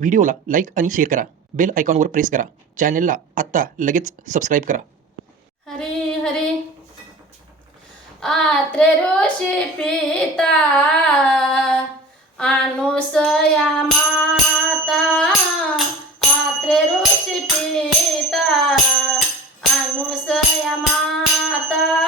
व्हिडिओला लाईक आणि शेअर करा. बेल आयकॉनवर प्रेस करा. चॅनलला आत्ता लगेच सबस्क्राईब करा. हरी हरी. आत्रे ऋषी पिता. अनुसया माता. आत्रे ऋषी पिता. अनुसया माता.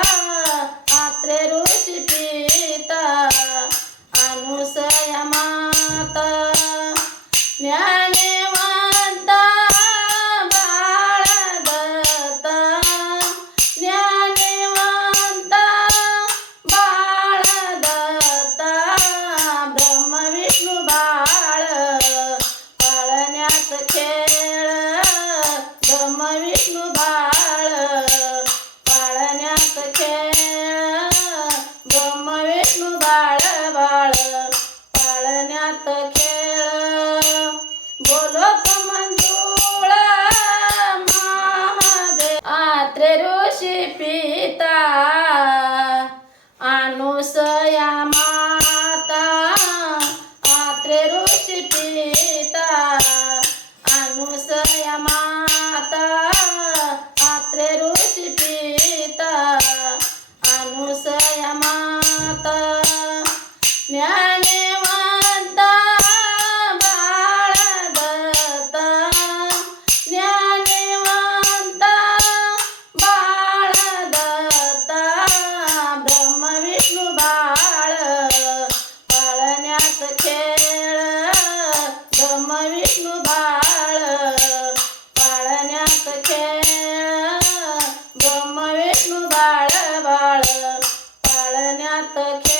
खेळ. ब्रह्म विष्णू बाळ. बाळ बाळ. पाळण्यात खेळ. आत्रे हात खेळ ब्रह्मविष्णू बाळ बाळ पाळण्यात खेळ.